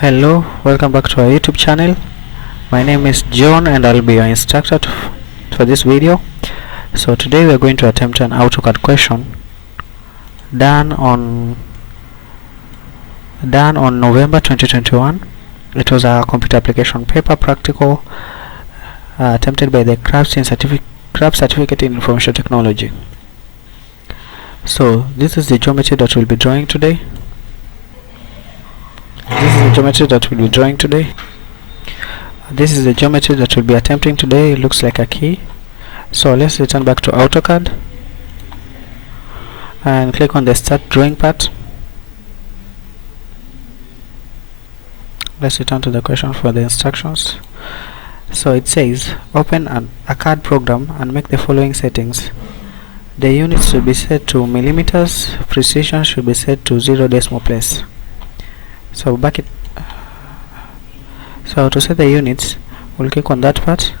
Hello, welcome back to our YouTube channel. My name is John and I'll be your instructor for this video. So today we are going to attempt an AutoCAD question done on November 2021. It was a computer application paper practical attempted by the Craft Certificate in Information Technology. So this is the geometry that we'll be drawing today. This is the geometry that we'll be drawing today. This is the geometry that we'll be attempting today. It looks like a key. So let's return back to AutoCAD and click on the Start Drawing part. Let's return to the question for the instructions. So it says, open a CAD program and make the following settings. The units should be set to millimeters. Precision should be set to 0 decimal place. So to set the units, we'll click on that part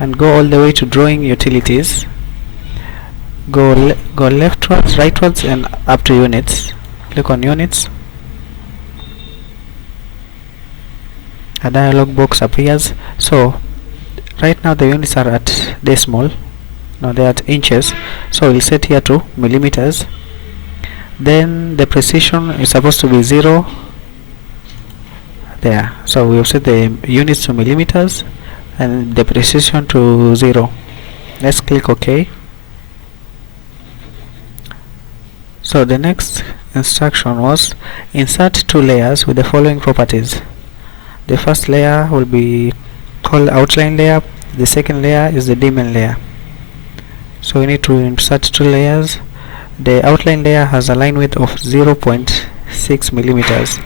and go all the way to drawing utilities. Go leftwards, rightwards, and up to units. Click on units. A dialog box appears. So right now the units are at decimal. Now they are at inches. So we'll set here to millimeters. Then the precision is supposed to be 0 there. So we have set the units to millimeters and the precision to 0. Let's click OK. So the next instruction was insert two layers with the following properties. The first layer will be called outline layer. The second layer is the diamond layer. So we need to insert two layers. The outline layer has a line width of 0.6 millimeters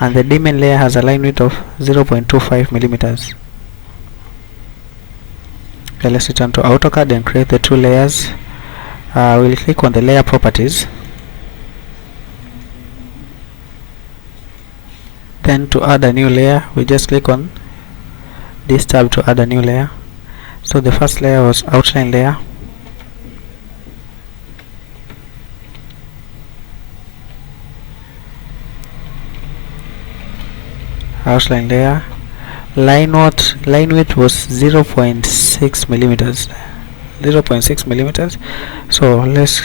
and the diamond layer has a line width of 0.25 millimeters. Okay, let's return to AutoCAD and create the two layers. We'll click on the layer properties. Then to add a new layer, we just click on this tab to add a new layer. So the first layer was outline layer. Outline layer. Line width was 0.6 millimeters. 0.6 millimeters. So let's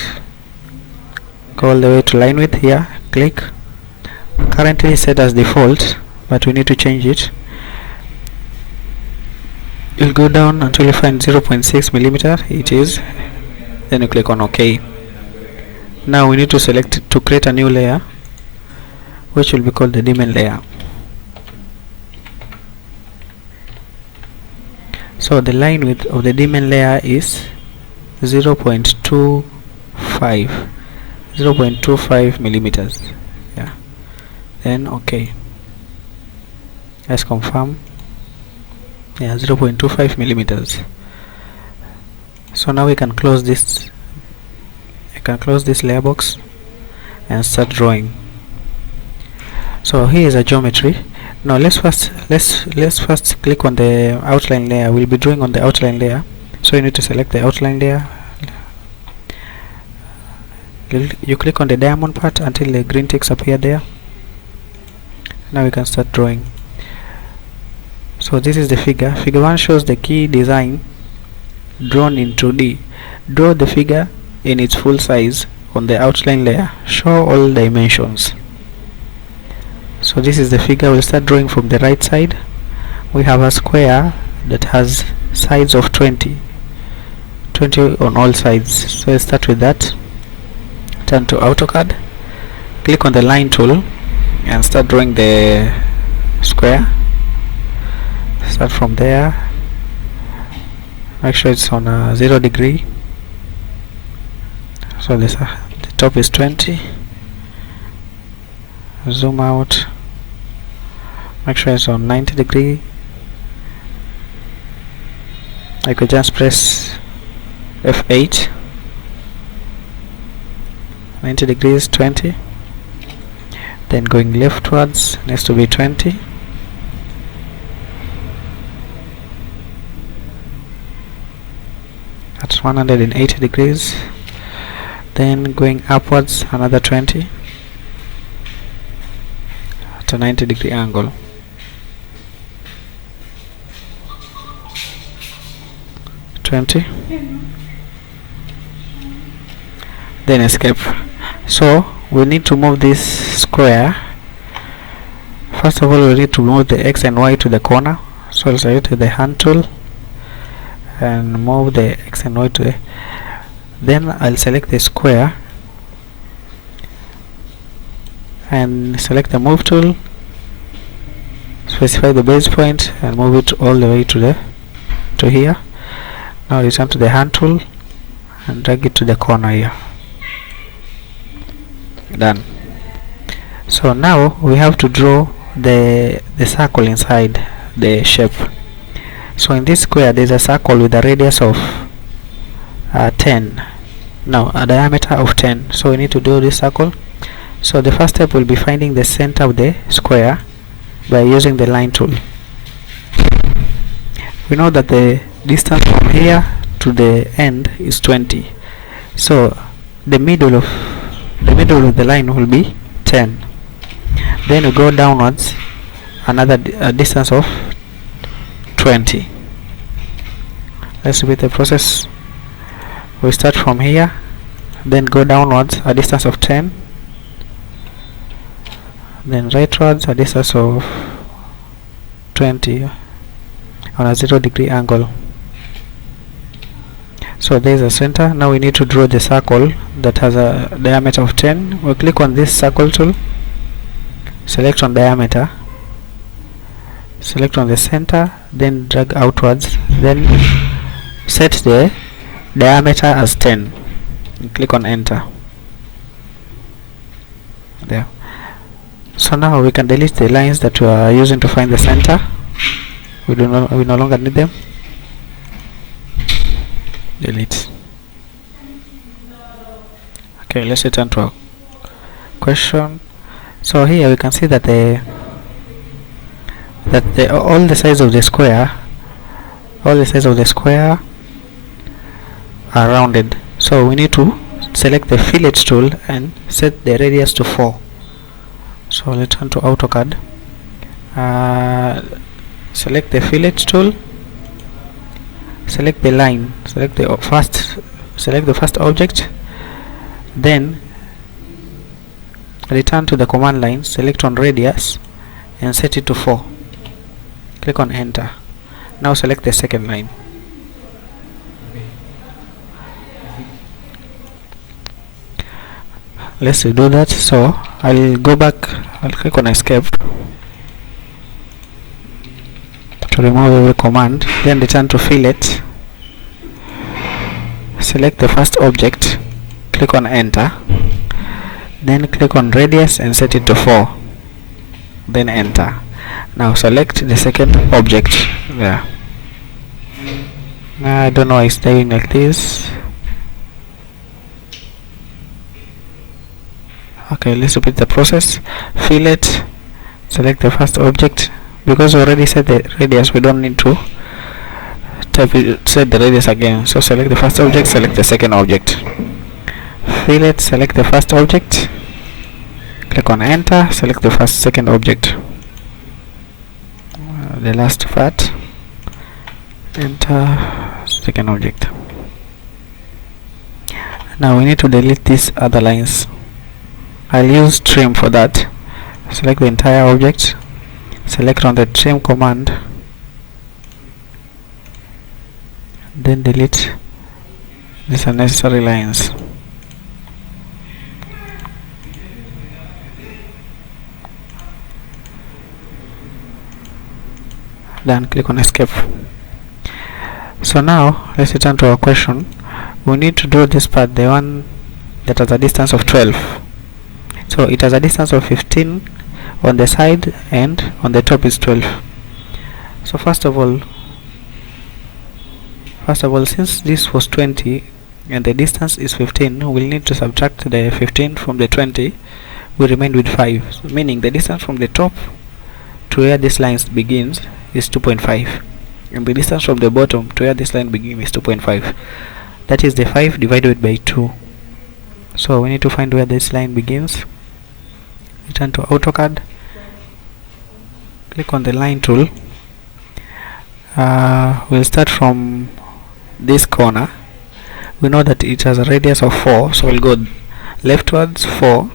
go all the way to line width here. Click. Currently set as default, but we need to change it. You'll go down until you find 0.6 millimeter. It is. Then you click on OK. Now we need to select to create a new layer, which will be called the diamond layer. So the line width of the diamond layer is 0.25 millimeters. Yeah. Then OK. Let's confirm. Yeah, 0.25 millimeters. So now we can close this. You can close this layer box and start drawing. So here is a geometry. Now let's first click on the outline layer. We'll be drawing on the outline layer. So you need to select the outline layer. You click on the diamond part until the green ticks appear there. Now we can start drawing. So this is the figure. Figure 1 shows the key design drawn in 2D. Draw the figure in its full size on the outline layer. Show all dimensions. So this is the figure. We'll start drawing from the right side. We have a square that has sides of 20 on all sides. So let's start with that. Turn to AutoCAD, click on the line tool and start drawing the square. Start from there. Make sure it's on 0 degree. So this the top is 20. Zoom out. Make sure it's on 90 degree. I could just press F8. 90 degrees, 20. Then going leftwards needs to be 20. That's 180 degrees. Then going upwards another 20. at a 90-degree angle. Then escape. So we need to move this square. First of all, we need to move the X and Y to the corner. So I'll select the hand tool and move the X and Y to the, then I'll select the square and select the move tool, specify the base point and move it all the way to here. Now return to the hand tool and drag it to the corner here. Done. So now we have to draw the circle inside the shape. So in this square there is a circle with a radius of 10, no, a diameter of 10. So we need to do this circle. So the first step will be finding the center of the square by using the line tool. We know that the distance from here to the end is 20. So the middle of the line will be 10. Then we go downwards another distance of 20. Let's repeat the process. We start from here, then go downwards a distance of 10, then rightwards a distance of 20 on a 0-degree angle. So there is a center. Now we need to draw the circle that has a diameter of 10. We'll click on this circle tool, select on diameter, select on the center, then drag outwards, then set the diameter as 10 and click on enter. There. So now we can delete the lines that we are using to find the center. We no longer need them. Delete. Okay, let's return to our question. So here we can see that all the sides of the square are rounded. So we need to select the fillet tool and set the radius to 4. So let's turn to AutoCAD. Select the fillet tool, select the line, select the first object, then return to the command line, select on radius and set it to 4. Click on enter. Now select the second line. Let's do that. So I'll go back, I'll click on escape to remove every command, then return to fillet, select the first object, click on enter, then click on radius and set it to 4, then enter. Now select the second object there. I don't know why it's doing like this. Okay, let's repeat the process. Fillet, select the first object. Because we already set the radius, we don't need to set the radius again. So select the first object, select the second object. Fillet, select the first object, click on enter, select the second object. The last part, enter second object. Now we need to delete these other lines. I'll use trim for that. Select the entire object, select on the trim command, then delete these unnecessary lines. Then click on escape. So now let's return to our question. We need to draw this part, the one that has a distance of 12. So it has a distance of 15 on the side and on the top is 12. So first of all, since this was 20 and the distance is 15, we'll need to subtract the 15 from the 20. We remain with 5, so meaning the distance from the top to where this line begins is 2.5, and the distance from the bottom to where this line begins is 2.5. That is the 5 divided by 2. So we need to find where this line begins. Return to AutoCAD, click on the line tool. We'll start from this corner. We know that it has a radius of 4, so we'll go leftwards 4,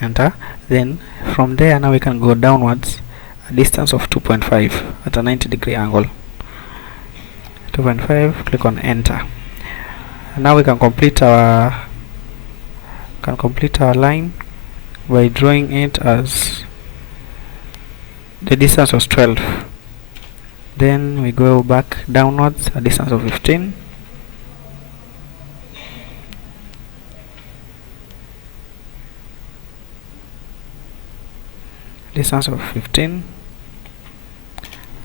enter. Then from there now we can go downwards a distance of 2.5 at a 90-degree angle. 2.5, click on enter. Now we can complete our line by drawing it as the distance was 12. Then we go back downwards a distance of 15. Distance of 15.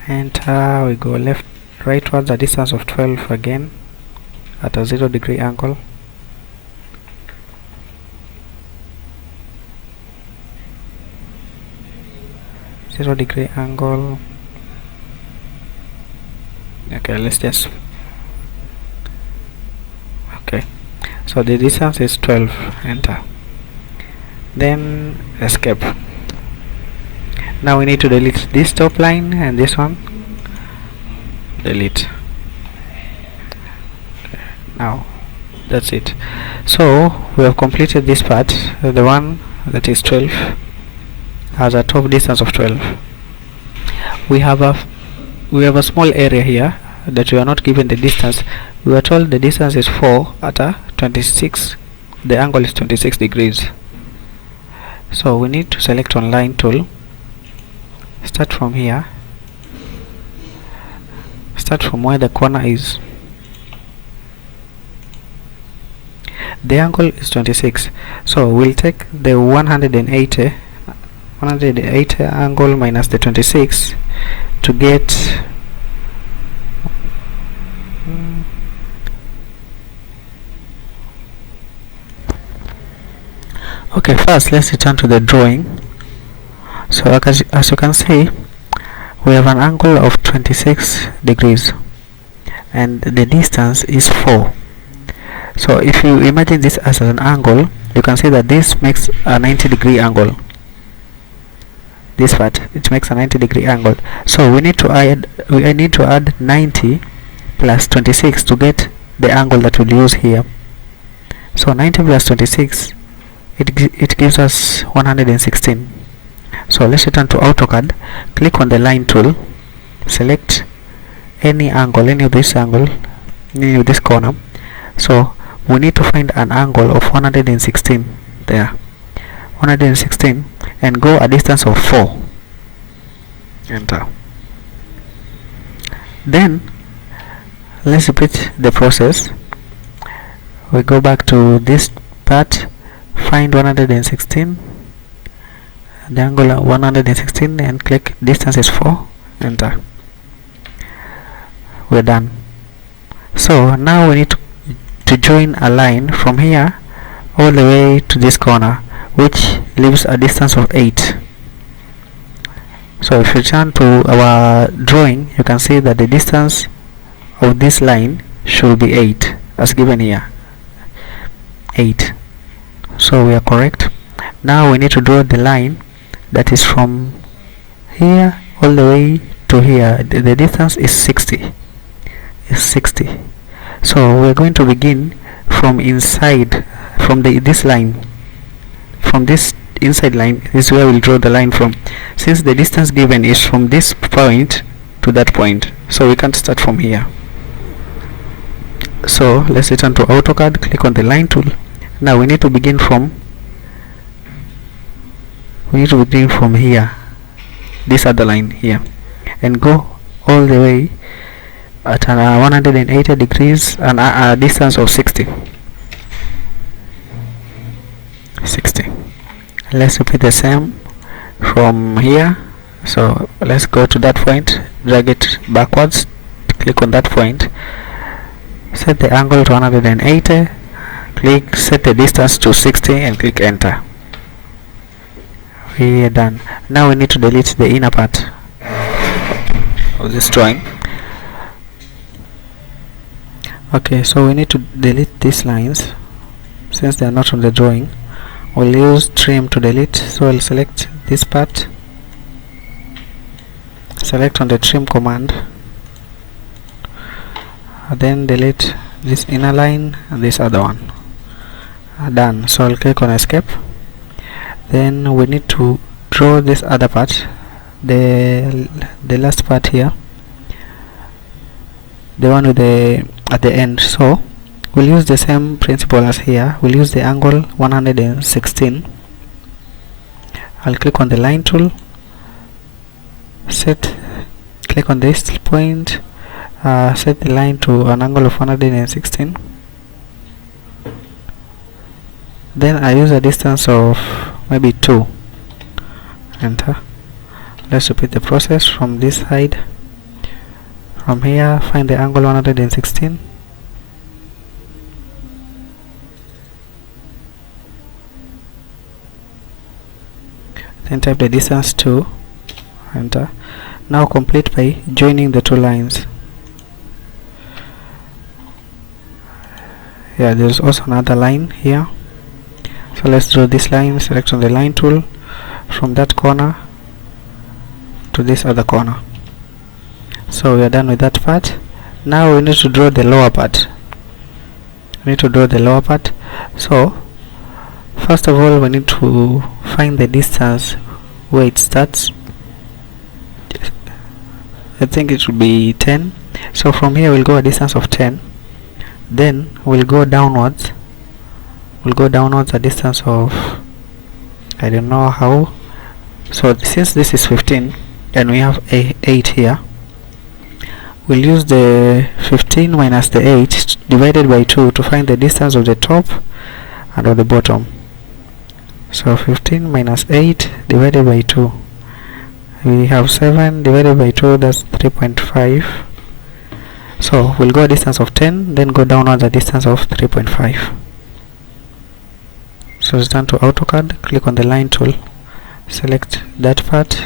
Enter. We go rightwards a distance of 12 again at a 0-degree angle. Degree angle. Okay, let's just so the distance is 12. Enter. Then escape. Now we need to delete this top line and this one. Delete. Now that's it. So we have completed this part. The one that is 12 has a top distance of 12. We have a small area here that we are not given the distance. We are told the distance is 4 at a 26. The angle is 26 degrees. So we need to select on line tool. Start from here. Start from where the corner is. The angle is 26. So we'll take the 180 angle minus the 26 to get okay. First let's return to the drawing. So as you can see, we have an angle of 26 degrees and the distance is 4. So if you imagine this as an angle, you can see that this makes a 90-degree angle. This part, it makes a 90-degree angle. So we need to add 90 plus 26 to get the angle that we'll use here. So 90 plus 26, it gives us 116. So let's return to AutoCAD. Click on the line tool. Select any angle, any of this corner. So we need to find an angle of 116 there. 116 and go a distance of 4. Enter. Then let's repeat the process. We go back to this part, find 116, the angle of 116 and click distance is 4. Enter. We're done. So now we need to join a line from here all the way to this corner, which leaves a distance of 8. So if you turn to our drawing, you can see that the distance of this line should be 8 as given here. 8. So we are correct. Now we need to draw the line that is from here all the way to here. The distance is 60. So we're going to begin from inside, from this line. From this inside line is where we'll draw the line from, since the distance given is from this point to that point, so we can't start from here. So let's return to AutoCAD, click on the line tool. Now we need to begin from here, this other line here, and go all the way at 180 degrees and a distance of 60. Let's repeat the same from here. So let's go to that point, drag it backwards, click on that point, set the angle to 180, click set the distance to 60 and click enter. We are done. Now we need to delete the inner part of this drawing. Okay, so we need to delete these lines since they are not on the drawing. we'll use trim to delete. So I'll select this part, select on the trim command, then delete this inner line and this other one. Done. So I'll click on escape. Then we need to draw this other part, the last part here, the one with the at the end. So we'll use the same principle as here. We'll use the angle 116. I'll click on the line tool, click on this point, set the line to an angle of 116. Then I use a distance of maybe 2. Enter. Let's repeat the process from this side. From here, find the angle 116. Then type the distance 2. Enter. Now complete by joining the two lines. Yeah, there's also another line here. So let's draw this line. Select on the line tool, from that corner to this other corner. So we are done with that part. Now we need to draw the lower part. So first of all, we need to find the distance where it starts. I think it should be 10. So from here we'll go a distance of 10. Then we'll go downwards. A distance of, I don't know how. So since this is 15 and we have 8 here, we'll use the 15 minus the 8 divided by 2 to find the distance of the top and of the bottom. So 15 minus 8 divided by 2, we have 7 divided by 2, that's 3.5. So we'll go a distance of 10, then go downwards a distance of 3.5. So return to AutoCAD, click on the line tool, select that part,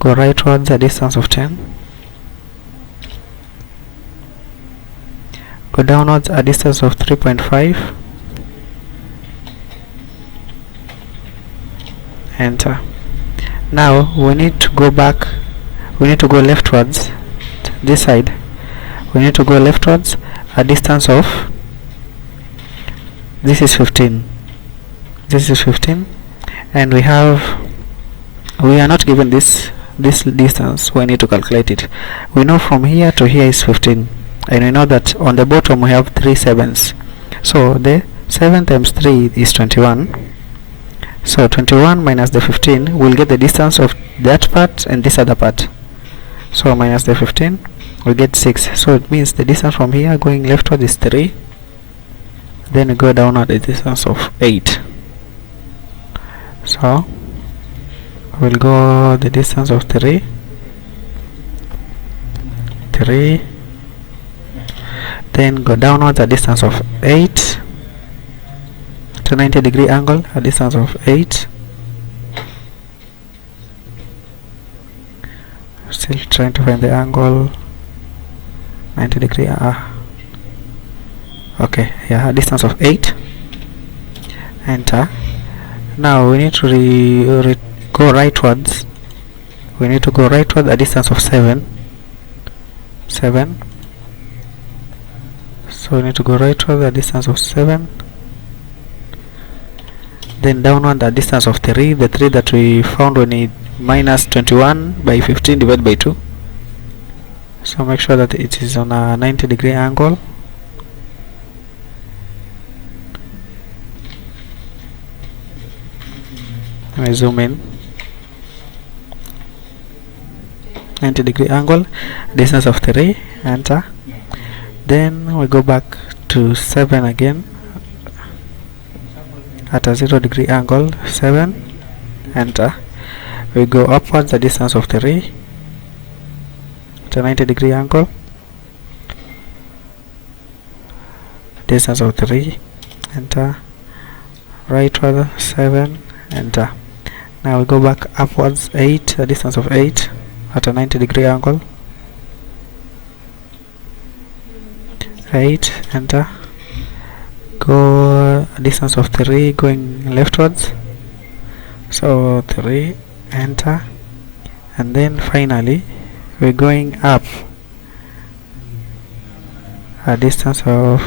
go rightwards a distance of 10, go downwards a distance of 3.5, enter. Now we need to go back, we need to go leftwards, this side, we need to go leftwards a distance of, this is 15, and we are not given this distance. We need to calculate it. We know from here to here is 15, and we know that on the bottom we have 3 sevens. So the 7 times 3 is 21. So 21 minus the 15 will get the distance of that part and this other part. So minus the 15 we get 6. So it means the distance from here going leftward is 3. Then we go downward the distance of 8. So we'll go the distance of 3, then go downwards a distance of 8 to 90-degree angle, a distance of 8. Still trying to find the angle 90-degree. Okay, yeah, a distance of 8. Enter. Now we need to go rightwards. We need to go rightwards a distance of 7. So we need to go rightwards a distance of 7. Then downward a distance of 3. The 3 that we found when it minus 21 by 15 divided by 2. So make sure that it is on a 90-degree angle. I zoom in. 90-degree angle, distance of 3, enter. Then we go back to 7 again at a 0-degree angle, 7, enter. We go upwards the distance of 3 at a 90-degree angle, distance of 3, enter. Rightward 7, enter. Now we go back upwards 8, a distance of 8 at a 90-degree angle, 8, enter. go a distance of 3 going leftwards, so 3, enter, and then finally we're going up a distance of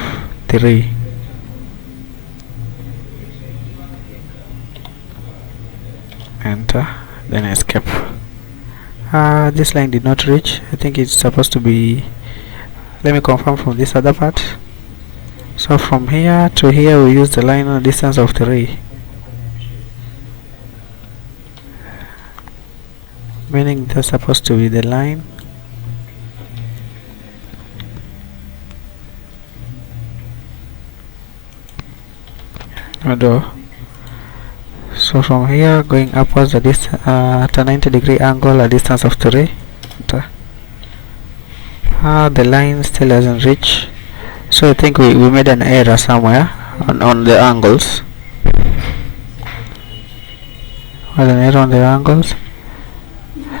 3. Enter, then escape. This line did not reach. I think it's supposed to be, let me confirm from this other part. So from here to here we use the line on a distance of 3, meaning that's supposed to be the line. So from here going upwards at a 90-degree angle, a distance of 3. The line still hasn't reached, so I think we made an error somewhere on the angles. An error on the angles.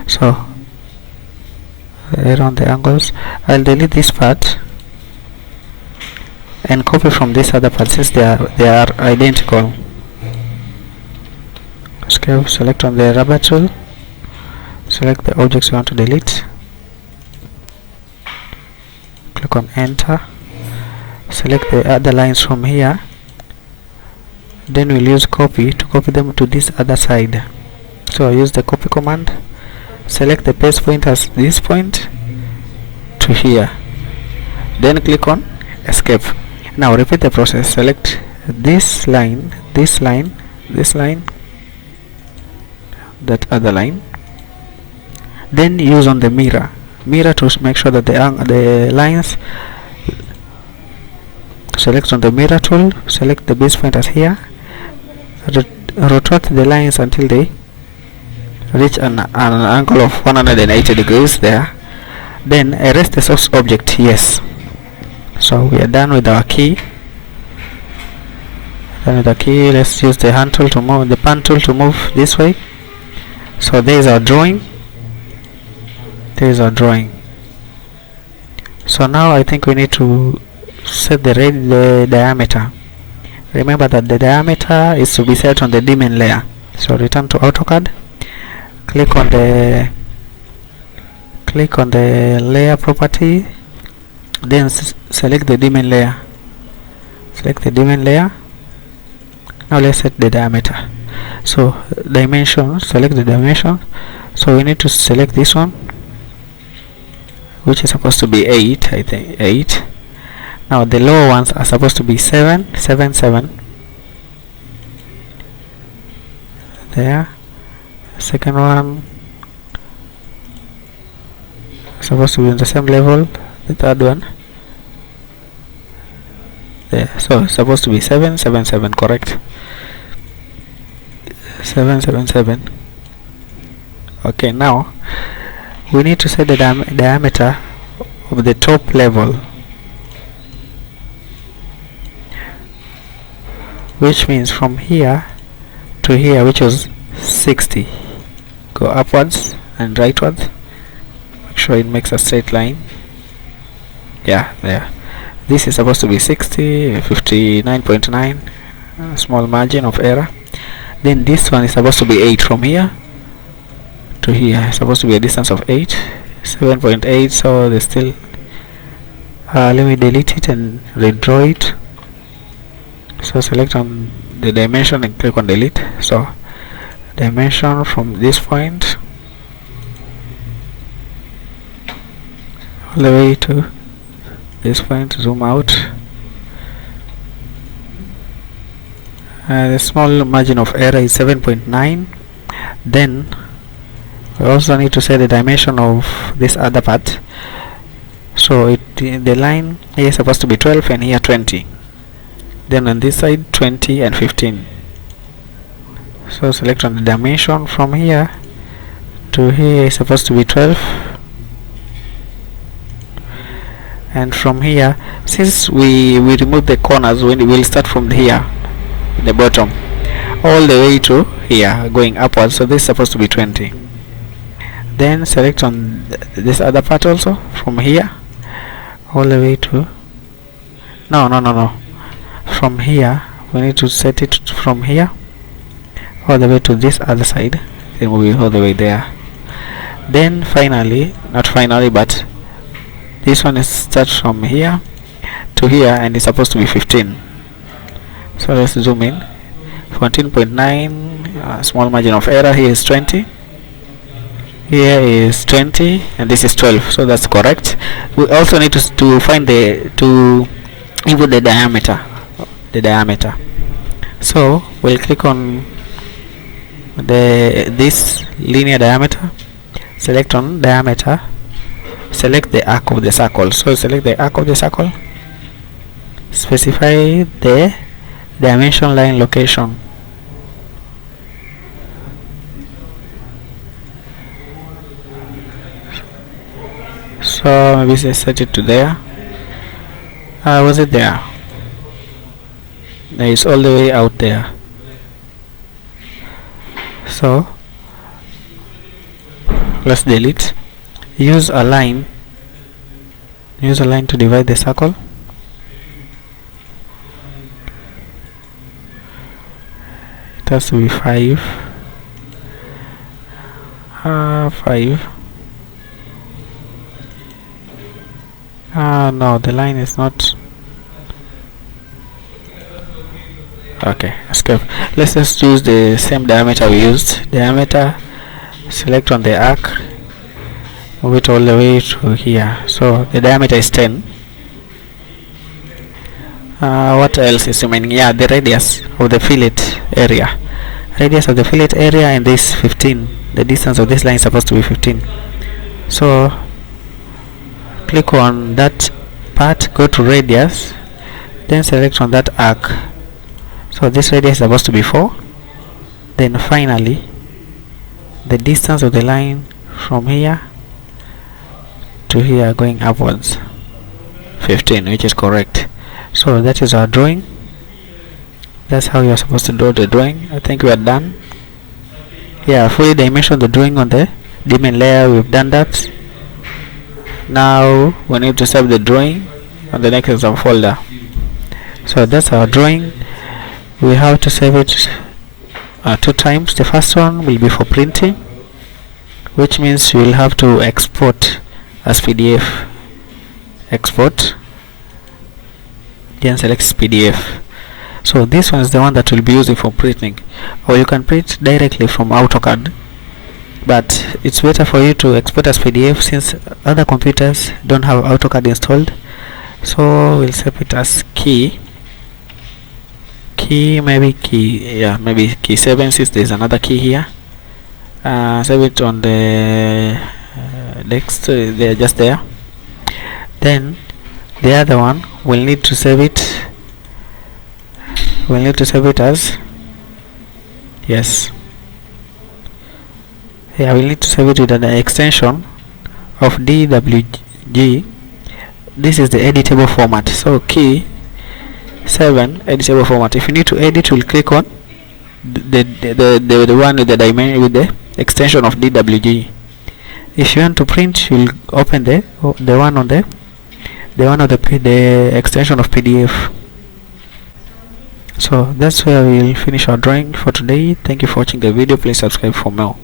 So the error on the angles, I'll delete this part and copy from this other part since they are identical. Okay, select on the rubber tool, select the objects you want to delete, click on enter, select the other lines from here, then we'll use copy to copy them to this other side. So I use the copy command, select the paste point as this point to here, then click on escape. Now repeat the process, select this line, this line, this line, that other line, then use on the mirror to make sure that the lines, select on the mirror tool, select the base point as here, rotate the lines until they reach an angle of 180 degrees there, then erase the source object. Yes, so we are done with our key. Let's use the hand tool to move, the pen tool to move this way. So there is our drawing. So now I think we need to set the diameter. Remember that the diameter is to be set on the dimen layer. So return to AutoCAD, click on the layer property, then select the dimen layer. Now let's set the diameter. So dimension, select the dimension. So we need to select this one, which is supposed to be 8, I think 8. Now the lower ones are supposed to be 7, 7, 7. There. Second one supposed to be on the same level. The third one there. So it's supposed to be 7, 7, 7. Correct. 7, 7, 7. Okay, now we need to set the diameter of the top level, which means from here to here, which was 60, go upwards and rightwards. Make sure it makes a straight line. Yeah, there. This is supposed to be 60, 59.9, small margin of error. Then this one is supposed to be 8 from here to here. It's supposed to be a distance of 8, 7.8. So there's still. Let me delete it and redraw it. So select on the dimension and click on delete. So dimension from this point all the way to this point. Zoom out. The small margin of error is 7.9. Then we also need to set the dimension of this other part. So the line here is supposed to be 12 and here 20. Then on this side 20 and 15. So select on the dimension from here to here is supposed to be 12. And from here, since we remove the corners, when we'll start from here, the bottom, all the way to here, going upwards. So this is supposed to be 20. Then select on this other part also, from here all the way to no. from here we need to set it from here all the way to this other side, then we will all the way there. Then finally, not finally, but this one is start from here to here and it's supposed to be 15. So let's zoom in. 14.9, small margin of error. Here is 20, here is 20, and this is 12, so that's correct. We also need to find to input the diameter. So we'll click on this linear diameter, select on diameter, select the arc of the circle. So select the arc of the circle, specify the dimension line location. So maybe set it to there. Was it there? It's all the way out there. So let's delete. Use a line to divide the circle. It has to be 5. 5. No, the line is not. Okay, escape. Let's just use the same diameter we used. Diameter, select on the arc, move it all the way to here. So the diameter is 10. What else is remaining? Yeah, the radius of the fillet area. Radius of the fillet area, and this 15. The distance of this line is supposed to be 15. So click on that part, go to radius, then select on that arc. So this radius is supposed to be 4. Then finally the distance of the line from here to here going upwards, 15, which is correct. So that is our drawing. That's how you are supposed to do the drawing. I think we are done. Yeah, fully dimension the drawing on the daemon layer. We've done that. Now we need to save the drawing on the next exam folder. So that's our drawing. We have to save it 2 times. The first one will be for printing, which means you will have to export as PDF. Export, then select PDF. So this one is the one that will be used for printing, or you can print directly from AutoCAD, but it's better for you to export as PDF since other computers don't have AutoCAD installed. So we'll save it as maybe key 7, since there's another key here. Save it on the next, they're just there. Then the other one we'll need to save it as, yes, yeah, we'll need to save it with an extension of DWG. This is the editable format. So key 7 editable format. If you need to edit, we'll click on the one with the dimension with the extension of DWG. If you want to print, you'll open the one on the extension of PDF. So that's where we'll finish our drawing for today. Thank you for watching the video. Please subscribe for more.